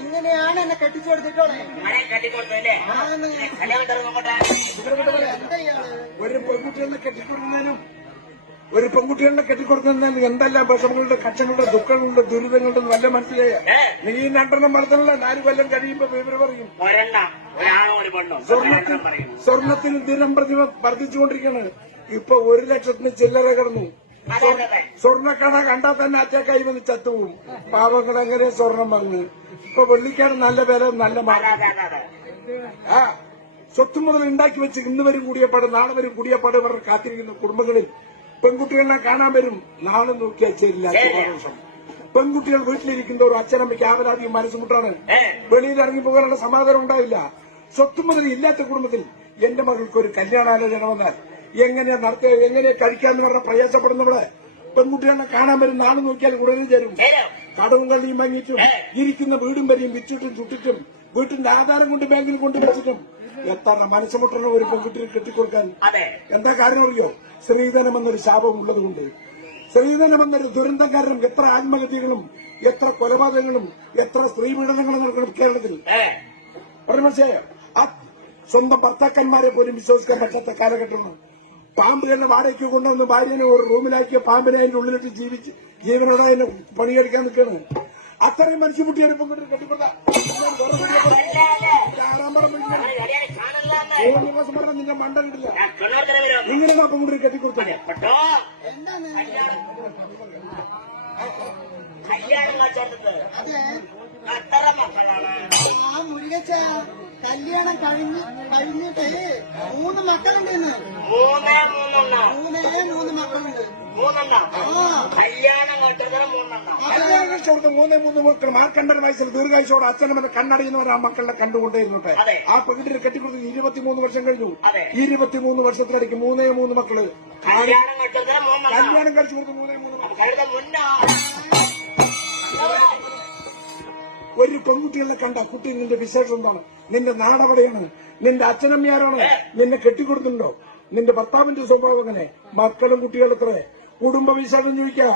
ഇങ്ങനെയാണ് എന്നെ കെട്ടിച്ചു കൊടുത്തിട്ടോളെ ഒരു പെൺകുട്ടികളെ കെട്ടിക്കൊടുക്കുന്നതിനും എന്തെല്ലാം വിഷമങ്ങളുടെ കഷ്ടങ്ങളുടെ ദുഃഖങ്ങളുടെ ദുരിതങ്ങളുടെ നല്ല മനസ്സിലായ നീ രണ്ടെണ്ണം വളർത്തണല്ല 4 കൊല്ലം കഴിയുമ്പോ വിവരം പറയും. സ്വർണത്തിന് ദിനം പ്രതി വർദ്ധിച്ചുകൊണ്ടിരിക്കുകയാണ്. ഇപ്പൊ 1 ലക്ഷത്തിന് ചില്ലറ കിടന്നു. സ്വർണ്ണക്കട കണ്ടാൽ തന്നെ അറ്റക്കായി വന്ന് ചത്തുപോകും. പാവങ്ങളെങ്ങനെ സ്വർണം വാങ്ങുന്നു. ഇപ്പൊ വെള്ളിക്കാണ് നല്ല വില, നല്ല ആ സ്വത്ത് മുതൽ ഉണ്ടാക്കി വെച്ച് ഇന്ന് വരും കൂടിയപ്പാട് നാളെ വരും കൂടിയപ്പാട് പറഞ്ഞ് കാത്തിരിക്കുന്ന കുടുംബങ്ങളിൽ പെൺകുട്ടികളെ കാണാൻ വരും. നാളെ നോക്കിയാൽ ശരിയില്ല. പെൺകുട്ടികൾ വീട്ടിലിരിക്കുന്നവരും അച്ഛനമ്മയ്ക്ക് ആവലാതിയും മനസ്സുമുട്ടാണ്. വെളിയിൽ ഇറങ്ങി പോകാനുള്ള സമാധാനം ഉണ്ടാവില്ല. സ്വത്ത് മുതൽ ഇല്ലാത്ത കുടുംബത്തിൽ എന്റെ മകൾക്ക് ഒരു കല്യാണാലോചന വന്നാൽ എങ്ങനെയാ നടത്തുക, എങ്ങനെയാ കഴിക്കാന്ന് പറഞ്ഞ പ്രയാസപ്പെടുന്നവളെ പെൺകുട്ടികളെ കാണാൻ വരും. നാളെ നോക്കിയാൽ ഉടനെ ചേരും. കടവും കള്ളിയും വാങ്ങിയിട്ടും ഇരിക്കുന്ന വീടും വരെയും വിറ്റിട്ടും ചുട്ടിട്ടും വീട്ടിന്റെ ആധാരം കൊണ്ട് ബാങ്കിൽ കൊണ്ട് വെച്ചിട്ടും എത്ര മനസ്സുമുട്ടുള്ള ഒരു പെൺകുട്ടിയെ കെട്ടിക്കൊടുക്കാൻ എന്താ കാര്യം അറിയോ? സ്ത്രീധനം എന്നൊരു ശാപം ഉള്ളതുകൊണ്ട്. സ്ത്രീധനം എന്നൊരു ദുരന്തം കാരണം എത്ര ആത്മഹത്യകളും എത്ര കൊലപാതകങ്ങളും എത്ര സ്ത്രീപീഡനങ്ങളും നടക്കണം കേരളത്തിൽ. പറഞ്ഞു മനസ്സിലായോ? സ്വന്തം ഭർത്താക്കന്മാരെ പോലും വിശ്വസിക്കാൻ പറ്റാത്ത കാലഘട്ടമാണ്. പാമ്പ് തന്നെ വാടകയ്ക്ക് കൊണ്ടുവന്ന് ഭാര്യനെ ഒരു റൂമിലാക്കിയ പാമ്പിനെ അതിന്റെ ഉള്ളിലിട്ട് ജീവിച്ച് ജീവനോടെ അതിനെ പണിയെടുക്കാൻ നിൽക്കുകയാണ്. അത്രയും മനുഷ്യമുട്ടിയ ഒരു പെൺകുട്ടി കെട്ടിക്കൊണ്ട 3 മാസം പറഞ്ഞാൽ നിന്റെ മണ്ട കിട്ടില്ല. ഇങ്ങനെ അപ്പം കൂടി കെട്ടിക്കൊടുത്തത് എന്താണ് കല്യാണം കച്ചവടത്ത് അതെ എത്ര മക്കളാണ്? ആ മുരുകച്ച കല്യാണം കഴിഞ്ഞിട്ട് 3 മക്കളുണ്ടെന്ന്. മൂന്നേ 3 മക്കളുണ്ട്. കല്യാണം കെട്ടുന്നത് 3 കല്യാണം കഴിച്ചോടത്ത് 3 മക്കൾ മാർക്കണ്ടര വയസ്സിൽ ദീർഘായുസോടെ അച്ഛനും കണ്ണടയുന്നവർ ആ മക്കളുടെ കണ്ടുകൊണ്ടേയിരുന്നോട്ടെ. ആ പെൺകുട്ടിയെ കെട്ടിക്കൊടുത്ത് 23 വർഷം കഴിഞ്ഞു. 23 വർഷത്തിലടിക്ക് 3 മക്കള്. കല്യാണം കെട്ടുന്നത് 3 കല്യാണം കഴിച്ചു കൊടുത്ത് 3 മക്കൾ. ഒരു പെൺകുട്ടികളെ കണ്ട കുട്ടി നിന്റെ വിശേഷം എന്താണ്? നിന്റെ നാടവിടെയാണ്? നിന്റെ അച്ഛനമ്മയാരാണ്? നിന്നെ കെട്ടിക്കൊടുത്തുണ്ടോ? നിന്റെ ഭർത്താവിന്റെ സ്വഭാവം എങ്ങനെ? മക്കളും കുട്ടികളും എത്ര? കുടുംബ വിശേഷം ചോദിക്കുക.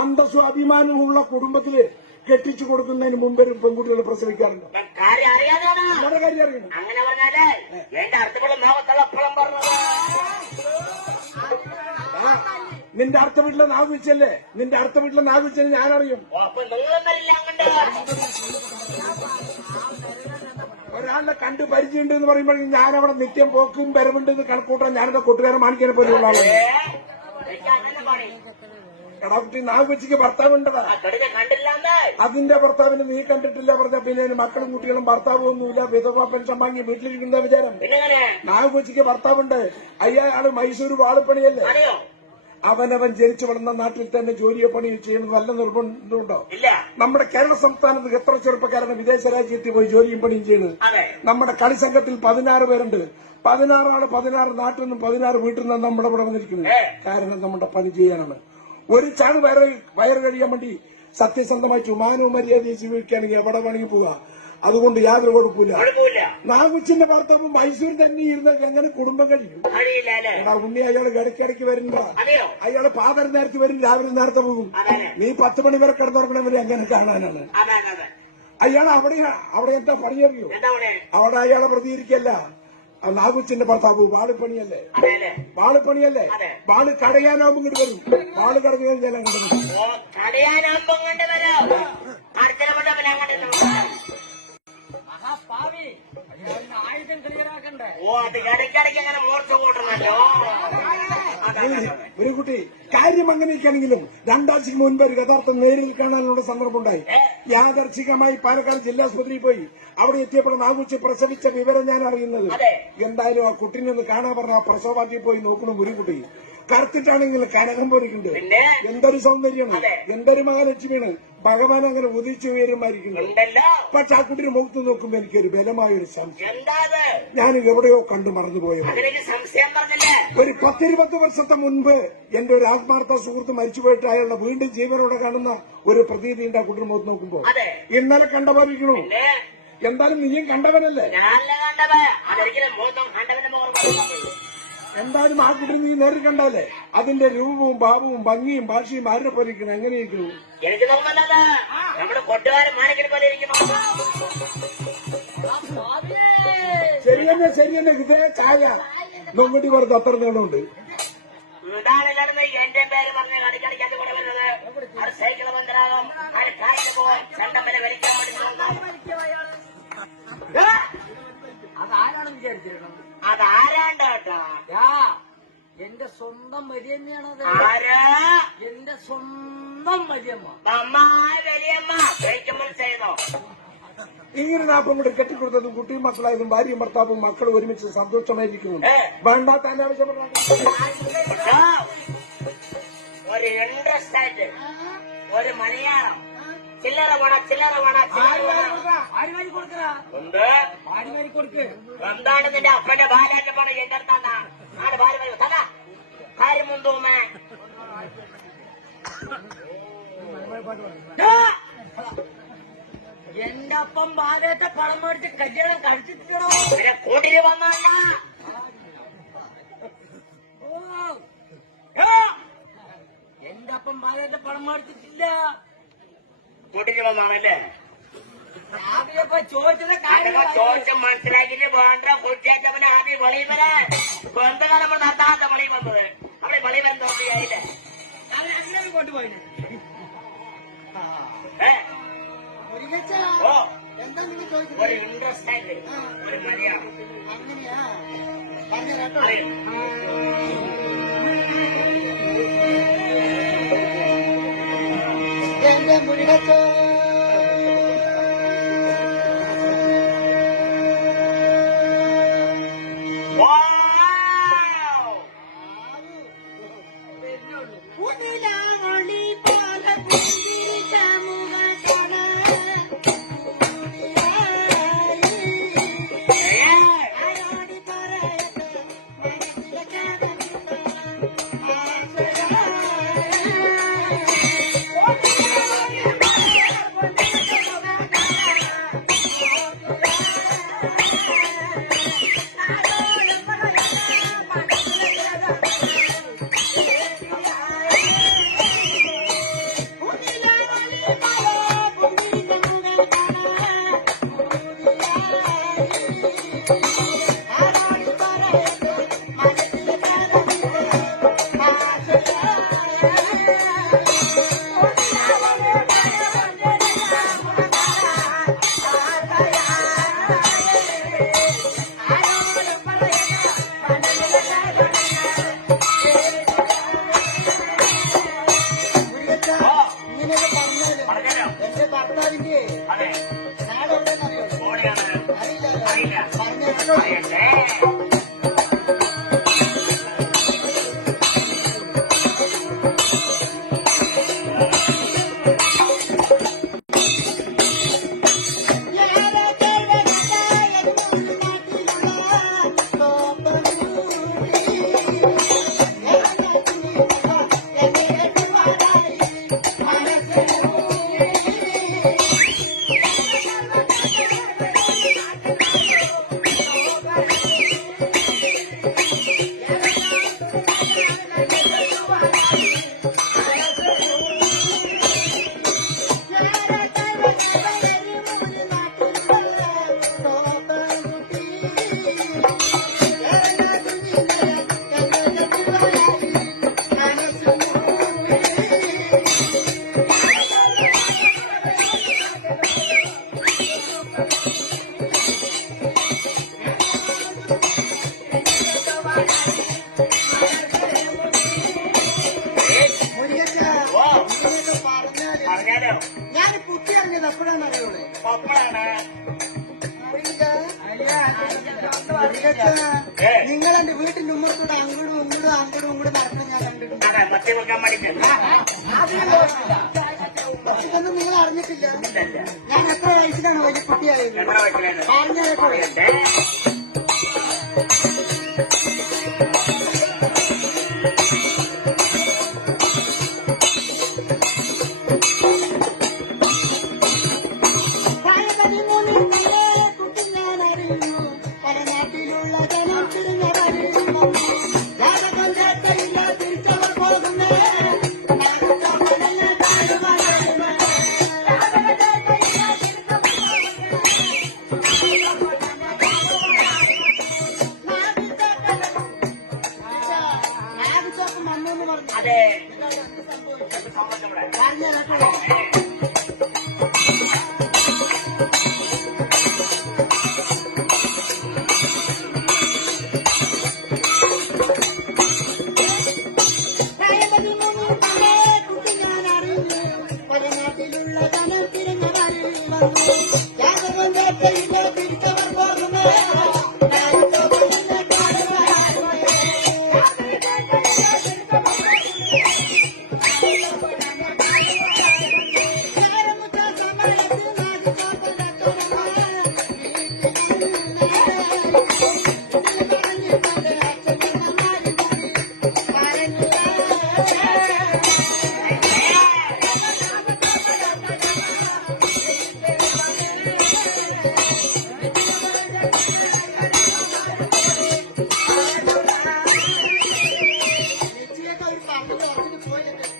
അന്തസ്സും അഭിമാനവുമുള്ള കുടുംബത്തില് കെട്ടിച്ചു കൊടുക്കുന്നതിന് മുമ്പ് പെൺകുട്ടികളെ പ്രസവിക്കാറുണ്ടോ? നമ്മുടെ കാര്യം അറിയണം. അങ്ങനെ പറഞ്ഞാലേ എന്റെ അടുത്തുള്ള നാവത്തളപ്പളം പറഞ്ഞത് നിന്റെ അടുത്ത വീട്ടിലെ നാവ് വെച്ചല്ലേ? നിന്റെ അടുത്ത വീട്ടിലെ നാവ് വെച്ചല്ലേ ഞാനറിയും. അപ്പൊ നിങ്ങളെന്നല്ല അങ്ങോട്ട് ഒരാളുടെ കണ്ട് പരിചയമുണ്ട് എന്ന് പറയുമ്പോഴേക്കും ഞാനവിടെ നിത്യം പോക്കും വരവുണ്ടെന്ന് കണക്കൂട്ടാൻ ഞാനെന്റെ കൂട്ടുകാരൻ മാണിക്കാനെ പോലെയുള്ള ആളാണ്. എടാ കുട്ടി നാവ് വെച്ചിക്ക് ഭർത്താവുണ്ടതാ. അതിന്റെ ഭർത്താവിന് നീ കണ്ടിട്ടില്ല പറഞ്ഞ പിന്നെ മക്കളും കുട്ടികളും ഭർത്താവും ഒന്നുമില്ല, വിധവ പെൻഷൻ വാങ്ങി വീട്ടിലിരിക്കുന്ന വിചാരം. നാവ് വെച്ചിക്ക് ഭർത്താവുണ്ട്. അയാള് മൈസൂർ വാളുപണിയല്ലേ? അവനവൻ ജനിച്ചു വളർന്ന നാട്ടിൽ തന്നെ ജോലിയോ പണിയോ ചെയ്യുന്നത് വല്ല നിർബന്ധമുണ്ടോ? നമ്മുടെ കേരള സംസ്ഥാനത്ത് എത്ര ചെറുപ്പക്കാരാണ് വിദേശ രാജ്യത്തിൽ പോയി ജോലിയും പണിയും ചെയ്യുന്നത്? നമ്മുടെ കളിസംഘത്തിൽ 16 പേരുണ്ട്. 16 ആള് 16 നാട്ടിൽ നിന്നും 16 വീട്ടിൽ നിന്നും നമ്മുടെ ഇവിടെ വന്നിരിക്കുന്നത്. കാരണം നമ്മുടെ പണി ചെയ്യാനാണ്. ഒരു ചാണ് വയറ് കഴിയാൻ വേണ്ടി സത്യസന്ധമായി മാനവും മര്യാദയും ജീവിക്കുകയാണെങ്കിൽ എവിടെ വേണമെങ്കിൽ പോവുക. അതുകൊണ്ട് യാതൊരു കുഴപ്പമില്ല. നാഗുച്ചിന്റെ ഭർത്താവ് മൈസൂർ തന്നെ ഇരുന്ന എങ്ങനെ കുടുംബം കഴിയും? എടാ ഉണ്ണി അയാള് ഇടയ്ക്കിടയ്ക്ക് വരുന്നുണ്ടോ? അയാള് പാതര നേരത്ത് വരും, രാവിലെ നേരത്തെ പോകും. നീ 10 മണി വരെ കിടന്നുറങ്ങണമെങ്കിൽ എങ്ങനെ കാണാനാണ്? അയാൾ അവിടെ എന്താ പണിയറിയോ? അവിടെ അയാളെ പ്രതികരിക്കല്ല. നാഗുച്ചിന്റെ ഭർത്താവ് വാളുപണിയല്ലേ? വാള് കടയാനാവുമ്പോ ഇങ്ങോട്ട് വരും. വാള് കടന്നു കഴിഞ്ഞാൽ ഒരു കുട്ടി കാര്യം അങ്ങനെയൊക്കെയാണെങ്കിലും 2 ആഴ്ചക്ക് മുൻപ് ഒരു യഥാർത്ഥം നേരിൽ കാണാനുള്ള സന്ദർഭമുണ്ടായി. യാദർച്ഛികമായി പാലക്കാട് ജില്ലാസ്പത്രിയിൽ പോയി. അവിടെ എത്തിയപ്പോൾ നാഗുച്ചി പ്രസവിച്ച വിവരം ഞാൻ അറിയുന്നത്. എന്തായാലും ആ കുട്ടീനെ ഒന്ന് കാണാൻ പറഞ്ഞ പ്രസവപാറ്റിൽ പോയി നോക്കണം. ഒരു കുട്ടി കറുത്തിട്ടാണെങ്കിൽ കനകം പോലിക്കുണ്ട്. എന്തൊരു സൗന്ദര്യമാണ്, എന്തൊരു മഹാലക്ഷ്മിയാണ്. ഭഗവാൻ അങ്ങനെ ഉദിച്ചു ഉയരുമായിരിക്കുന്നത്. പക്ഷെ ആ കുട്ടിയുടെ മുഖത്ത് നോക്കുമ്പോ എനിക്കൊരു ബലമായൊരു സംശയം. ഞാൻ എവിടെയോ കണ്ടു മറന്നുപോയത്. ഒരു 10-20 വർഷത്തെ മുൻപ് എന്റെ ഒരു ആത്മാർത്ഥ സുഹൃത്ത് മരിച്ചുപോയിട്ട് അയാളുടെ വീണ്ടും ജീവനോടെ കാണുന്ന ഒരു പ്രതീതിയുണ്ട് ആ കുട്ടിയുടെ മുഖത്ത് നോക്കുമ്പോ. ഇന്നലെ കണ്ടപോലിരിക്കണു. എന്തായാലും നീയും കണ്ടവനല്ലേ? എന്തായാലും ആ കുട്ടി നീ നേരിൽ കണ്ടല്ലേ? അതിന്റെ രൂപവും ഭാവവും ഭംഗിയും ഭാഷയും ആരുടെ പോലെ ഇരിക്കണം? എങ്ങനെയിരിക്കുന്നു? എനിക്ക് തോന്നുന്നത് നമ്മുടെ കൊട്ടുകാരൻ മാണിക്കനെ പോലെ ഇരിക്കുന്നു. ശരിയെന്നെ ഇതേ ചായ നൊങ്ങട്ടി പുറത്ത് അത്ര നീളമുണ്ട്. എന്റെ പേര് പറഞ്ഞ് കളിക്കളിക്കാത്ത കൂടെ വരുന്നത് അത് സൈക്കിൾ മന്ത്രാകം അത് കാറ്റ് പോകാൻ ചണ്ടം വരെ വലിക്കാൻ അതാരാണ് വിചാരിച്ചിരുന്നത്? അതാരാണ്ട് കേട്ടാ എന്റെ സ്വന്തം മരിയമ്മയാണത്. ആരാ? എന്റെ സ്വന്തം മരിയമ്മ. വലിയമ്മ കഴിക്കുമ്പോൾ ചെയ്തോ? ഇങ്ങനെ നാപ്പം കൂടെ കെട്ടിക്കൊടുത്തതും കുട്ടിയും മക്കളായതും ഭാര്യയും ഭർത്താവും മക്കളും ഒരുമിച്ച് സന്തോഷമായിരിക്കുന്നു. വേണ്ടാത്ത അനാവശ്യം ഒരു ഇൻട്രസ്റ്റ് ആയിട്ട് ഒരു മലയാളം ചില്ലറ എന്താണ് നിന്റെ അപ്പന്റെ ഭാര്യ പണം എന്റെ അടുത്താണ് ആടെ ഭാര്യ തല കാര്യം മുന്തൂമേ എന്റെ അപ്പം ബാധത്തെ പണം മേടിച്ച് കല്യാണം കഴിച്ചിട്ടോ? കൂട്ടിന് വന്നല്ല എന്റെ അപ്പം ബാധത്തെ പണം മേടിച്ചിട്ടില്ല. കൂട്ടിന് വന്നാണല്ലേ? ആദ്യപ്പോ ചോദിച്ചത് ചോദിച്ച മനസ്സിലാക്കിട്ട് വേണ്ട കുട്ടിയേറ്റവന് ആദ്യം വെളിവരെ ബന്ധകാലം നടത്താത്ത വെളി വന്നത് അവിടെ വെളി ബന്ധമില്ലേ? അങ്ങനെ കൊണ്ടുപോയി. ഓ എന്താ നിങ്ങൾ ഒരു ചോദിക്കുന്നത്? ഇൻട്രസ്റ്റ് ആയിട്ട് ഒരു മര്യാദ അങ്ങനെയാ പറഞ്ഞ കേട്ടോ. അറിയാം. എന്റെ മുരുകച്ച Wow! ഉദിലാവളി പോലെ പുഞ്ചിരിച്ച മുഖക്കട ആരോടി പറയട്ടെ മനസ്സിലെ ഇങ്ങനെയൊക്കെ പറഞ്ഞാല് പറഞ്ഞല്ലോ. എന്റെ ഭർത്താവിന്റെ അതെ. നാട് എവിടെയെന്നറിയോ? ഓടിയാണ്. അറിയില്ലല്ലോ. അറിയില്ല. പറഞ്ഞ കേട്ടോ. പറയട്ടെ. മുരുകച്ച ഓ, ഇങ്ങനെയൊക്കെ പറഞ്ഞാല് പറഞ്ഞാലോ. ഞാൻ കുട്ടി അറിഞ്ഞത് എപ്പോഴാണ് അറിയുള്ളൂ? പപ്പടാണ്. നിങ്ങൾ എന്റെ വീട്ടിന്റെ ഉമ്മറത്തൂടെ അങ്ങോട്ടും ഇങ്ങോട്ടും നടക്കണം ഞാൻ കണ്ടിട്ടുണ്ട്. അതെ, മത്തി വെക്കാൻ പഠിക്കുന്നു. പക്ഷെ ഇതൊന്നും നിങ്ങൾ അറിഞ്ഞിട്ടില്ല. ഇല്ലല്ല. ഞാൻ എത്ര വയസ്സിലാണ് വലിയ കുട്ടിയായത്? എത്ര വയസ്സിലാണ്? പറഞ്ഞ കേട്ടോ. പറയട്ടെ. പ്രായപതിമൂന്നിൽ നല്ല കുട്ടി ഞാൻ അറിയുന്നു. പല നാട്ടിലുള്ള ജനം തിരിഞ്ഞറിയുന്നു. ജാതകം ചേർത്തയില്ല തിരിച്ചവർ പോകുന്നേ. മണ്ണെന്ന് പറഞ്ഞു. അതെ. എന്ത് സംഭവിച്ചു? സംഭവിച്ചു ഇവിടെ. പറഞ്ഞ കേട്ടോ. നാട്ടിലുള്ള ജനം തിരിഞ്ഞറിഞ്ഞു വന്നു. യാതൊന്നും കേട്ടില്ല തിരിച്ചവർ പോകുന്നു.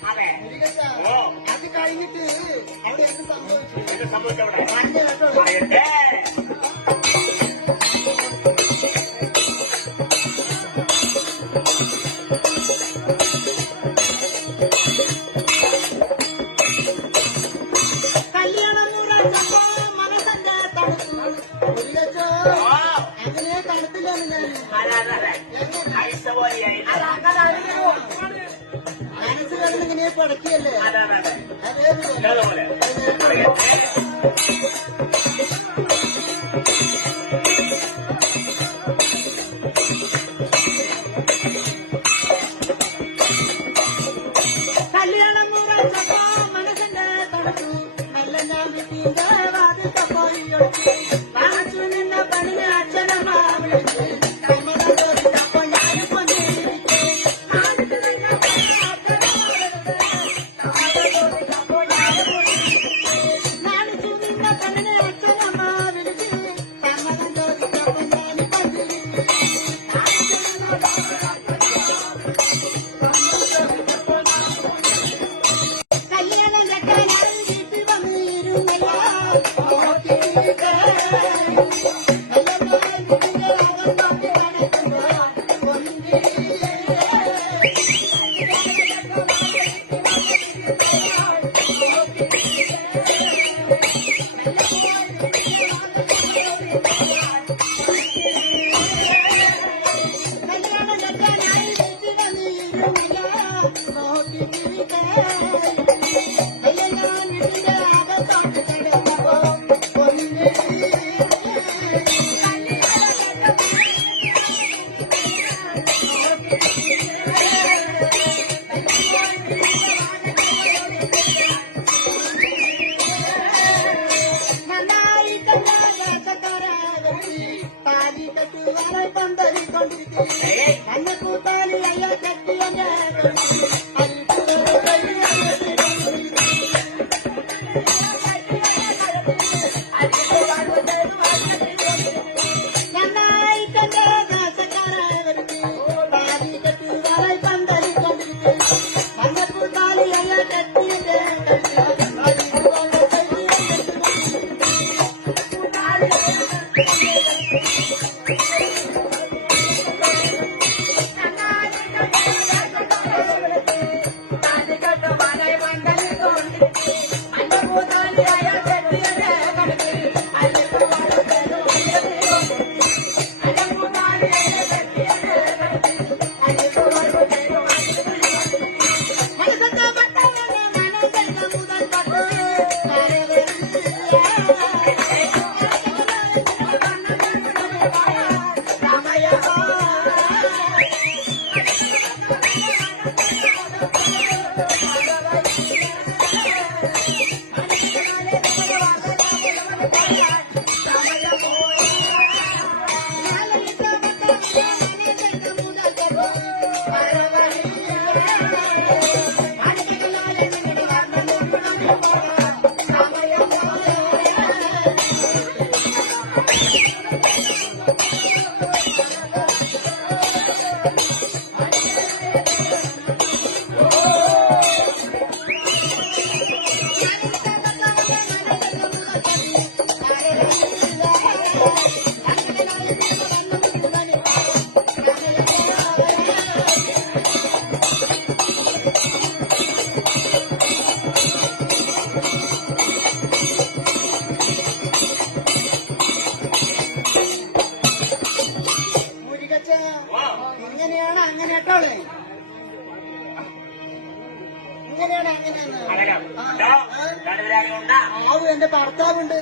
അതെ. അത് കഴിഞ്ഞിട്ട് അവിടെ എന്ത് സംഭവിച്ചു? ഇത് സംഭവിച്ചു ഇവിടെ. പറഞ്ഞ കേട്ടോ. പറയട്ടെ. കല്യാണം മുറച്ചപ്പോ മനസ്സന്റെ മനസ്സ് കിടന്ന് ഇങ്ങനെ പടക്കിയല്ലേ അതെ അതെ അതെ അതേപോലെ അതുപോലെ കല്യാണം മുറച്ചപ്പോ മനസ്സിന്റെ തണുത്തു നല്ല ഞാൻ വീട്ടിന്റെ വാതിൽക്ക പോയി ഒളിച്ചു വാങ്ങിച്ചു നിന്ന പണിന് അച്ഛനമ്മ വിളിച്ചു കമ്മടം ചോദിച്ചപ്പോ ഞാനിപ്പോ ജീവിച്ചു നാണിച്ചു നിന്ന പണിന് അച്ഛനമ്മ വിളിച്ചു കമ്മടം ചോദിച്ചപ്പോ ഞാനിപ്പോ ജീവിച്ചു കല്യാണം ചക്കാനായി വീട്ടിൽ വന്നിരുന്നല്ല കല്യാണം ചക്കാനായി വീട്ടിൽ വന്നിരുന്നല്ല അന്ന കൂട്ടാലി അയ്യ കെട്ടിയ ഇങ്ങനെയാണ് അങ്ങനെ കേട്ടോളെ ഇങ്ങനെയാണ് അങ്ങനെയാണ് അങ്ങനെ രണ്ടുപേരാളുണ്ടാ ആവും എന്റെ ഭർത്താവുണ്ട്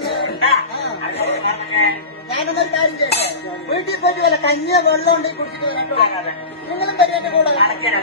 ഞാനൊന്നൊരു കാര്യം ചെയ്യട്ടെ വീട്ടിൽ പോയിട്ട് വല്ല കഞ്ഞിയോ വെള്ളം ഉണ്ടെങ്കിൽ കുടിച്ചിട്ട് വരാട്ടോ നിങ്ങളും വരും എന്റെ കൂടെ നടക്കാനുണ്ട്